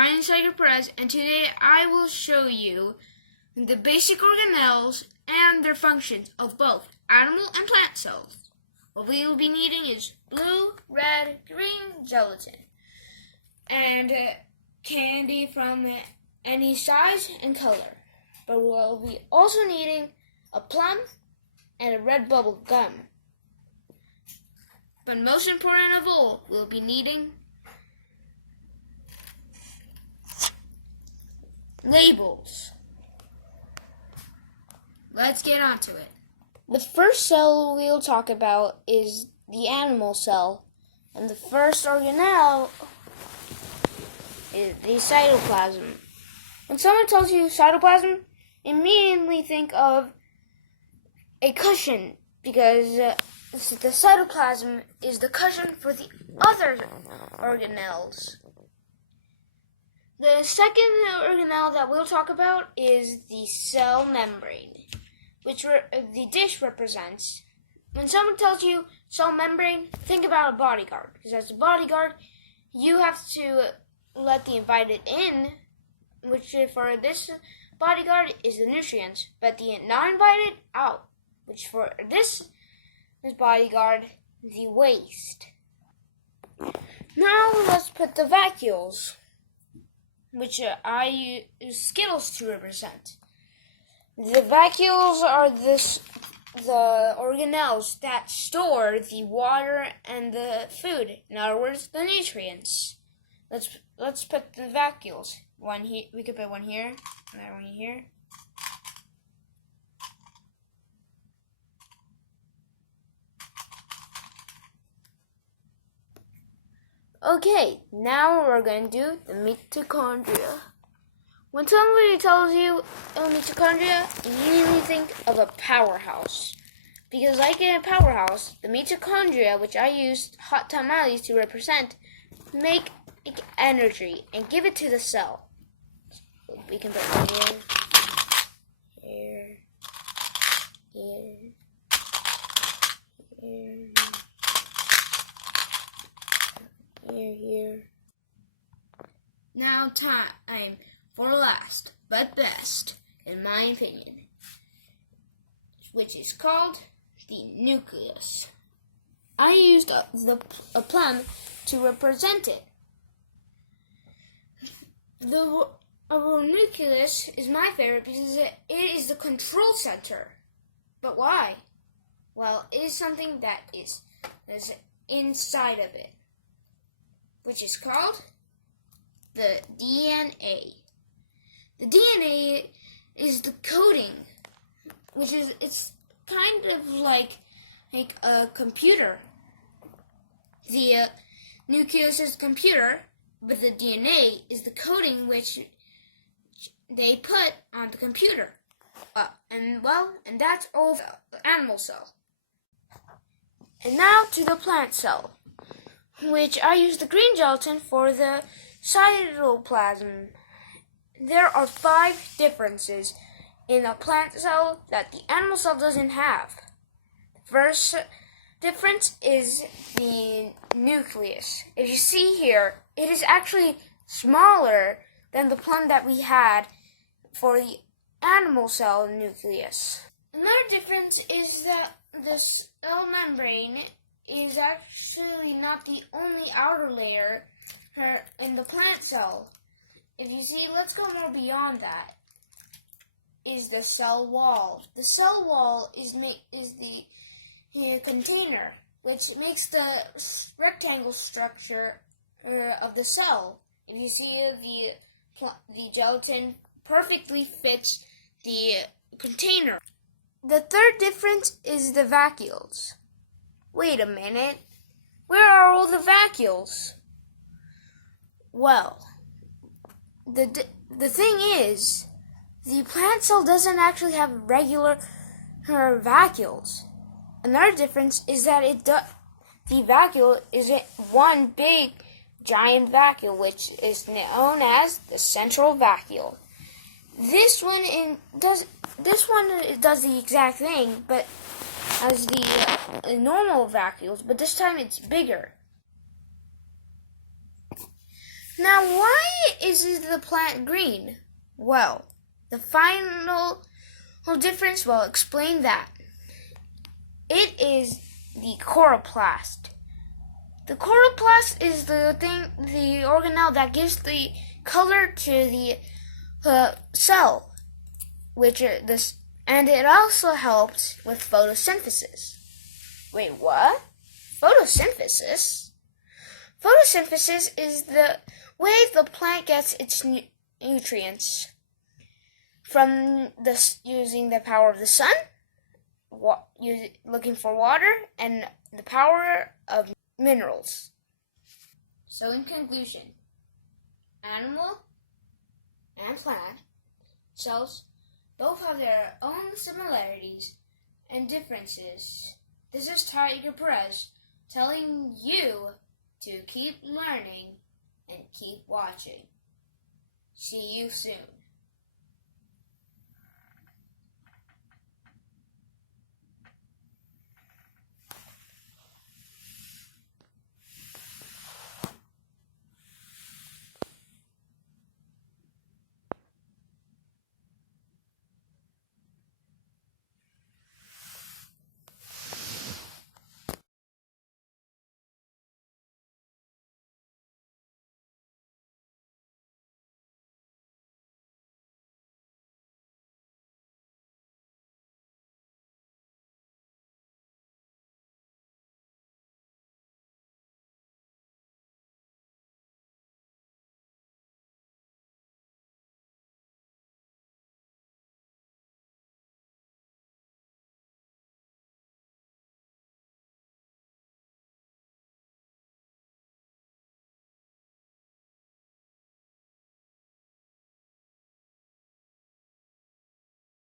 my name is Tiger Perez, and today I will show you the basic organelles and their functions of both animal and plant cells. What we will be needing is blue, red, green gelatin, and candy from any size and color. But we'll be also needing a plum and a red bubble gum. But most important of all, we'll be needing labels. Let's get on to it. The first cell we'll talk about is the animal cell, and the first organelle is the cytoplasm. When someone tells you cytoplasm, immediately think of a cushion, because the cytoplasm is the cushion for the other organelles. The second organelle that we'll talk about is the cell membrane, which the dish represents. When someone tells you cell membrane, think about a bodyguard, because as a bodyguard, you have to let the invited in, which for this bodyguard is the nutrients, but the non-invited out, which for this bodyguard, the waste. Now let's put the vacuoles, which I use Skittles to represent. The vacuoles are the organelles that store the water and the food. In other words, the nutrients. Let's put the vacuoles. One here. We could put one here, and one here. Okay, now we're going to do the mitochondria. When somebody tells you mitochondria, immediately think of a powerhouse. Because like in a powerhouse, the mitochondria, which I used hot tamales to represent, make energy and give it to the cell. We can put it here, here, here. Now time for last but best, in my opinion, which is called the nucleus. I used a plum to represent it. The nucleus is my favorite because it is the control center. But why? Well, it is something that is inside of it, which is called the DNA. The DNA is the coding, it's kind of like a computer. The nucleus is the computer, but the DNA is the coding which they put on the computer. And that's all the animal cell. And now to the plant cell, which I use the green gelatin for the cytoplasm. There are 5 differences in a plant cell that the animal cell doesn't have. The first difference is the nucleus. If you see here, it is actually smaller than the plum that we had for the animal cell nucleus. Another difference is that the cell membrane is actually not the only outer layer in the plant cell. If you see, let's go more beyond that, is the cell wall. The cell wall is the container, which makes the rectangle structure of the cell. If you see, the gelatin perfectly fits the container. The third difference is the vacuoles. Wait a minute, where are all the vacuoles? Well, the thing is, the plant cell doesn't actually have regular vacuoles. Another difference is that the vacuole is one big giant vacuole, which is known as the central vacuole. This one does the exact thing, but as the normal vacuoles, but this time it's bigger. Now, why is the plant green? Well, the final difference will explain that. It is the chloroplast. The chloroplast is the organelle that gives the color to the cell, and it also helps with photosynthesis. Wait, what? Photosynthesis? Photosynthesis is the way the plant gets its nutrients from using the power of the sun, looking for water, and the power of minerals. So in conclusion, animal and plant cells both have their own similarities and differences. This is Tiger Perez telling you to keep learning and keep watching. See you soon.